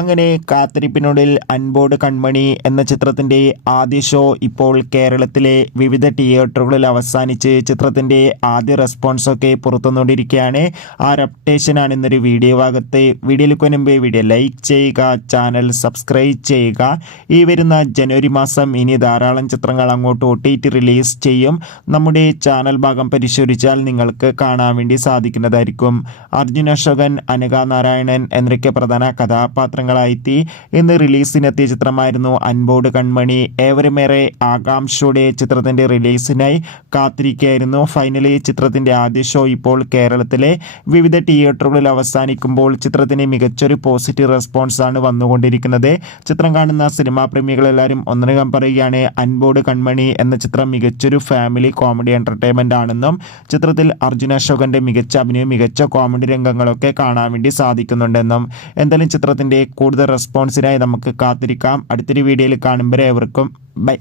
അങ്ങനെ കാത്തിരിപ്പിനൊടുവിൽ അൻപോട് കൺമണി എന്ന ചിത്രത്തിൻ്റെ ആദ്യ ഷോ ഇപ്പോൾ കേരളത്തിലെ വിവിധ തിയേറ്ററുകളിൽ അവസാനിച്ച് ചിത്രത്തിൻ്റെ ആദ്യ റെസ്പോൺസൊക്കെ പുറത്തുവന്നുകൊണ്ടിരിക്കുകയാണ്. ആ ഒരു അപ്ഡേഷനാണ് ഇന്നൊരു വീഡിയോ ഭാഗത്ത്. വീഡിയോയിലേക്ക് മുൻപ് വീഡിയോ ലൈക്ക് ചെയ്യുക, ചാനൽ സബ്സ്ക്രൈബ് ചെയ്യുക. ഈ വരുന്ന ജനുവരി മാസം ഇനി ധാരാളം ചിത്രങ്ങൾ അങ്ങോട്ട് OTT റിലീസ് ചെയ്യും. നമ്മുടെ ചാനൽ ഭാഗം പരിശോധിച്ചാൽ നിങ്ങൾക്ക് കാണാൻ വേണ്ടി സാധിക്കുന്നതായിരിക്കും. അർജുൻ അശോകൻ, അനഘ നാരായണൻ എന്നൊക്കെ പ്രധാന കഥാപാത്രങ്ങളായി ഇന്ന് റിലീസിനെത്തിയ ചിത്രമായിരുന്നു അൻപോട് കൺമണി. ഏവരുമേറെ ആകാംക്ഷയോടെ ചിത്രത്തിന്റെ റിലീസിനായി കാത്തിരിക്കുകയായിരുന്നു. ഫൈനലി ചിത്രത്തിന്റെ ആദ്യ ഷോ ഇപ്പോൾ കേരളത്തിലെ വിവിധ തിയേറ്ററുകളിൽ അവസാനിക്കുമ്പോൾ ചിത്രത്തിന് മികച്ചൊരു പോസിറ്റീവ് റെസ്പോൺസ് ആണ് വന്നുകൊണ്ടിരിക്കുന്നത്. ചിത്രം കാണുന്ന സിനിമാ പ്രേമികളെല്ലാവരും ഒന്നടങ്കം പറയുകയാണ്, അൻപോട് കൺമണി എന്ന ചിത്രം മികച്ചൊരു ഫാമിലി കോമഡി എന്റർടൈൻമെന്റ് ആണെന്നും ചിത്രത്തിൽ അർജുൻ അശോകന്റെ മികച്ച അഭിനയം, മികച്ച കോമഡി രംഗങ്ങളൊക്കെ കാണാൻ വേണ്ടി സാധിക്കുന്നുണ്ടെന്നും. എന്തായാലും ചിത്രത്തിന്റെ കൂടുതൽ റെസ്പോൺസിനായി നമുക്ക് കാത്തിരിക്കാം. അടുത്തൊരു വീഡിയോയിൽ കാണുമ്പോൾ ഏവർക്കും ബൈ.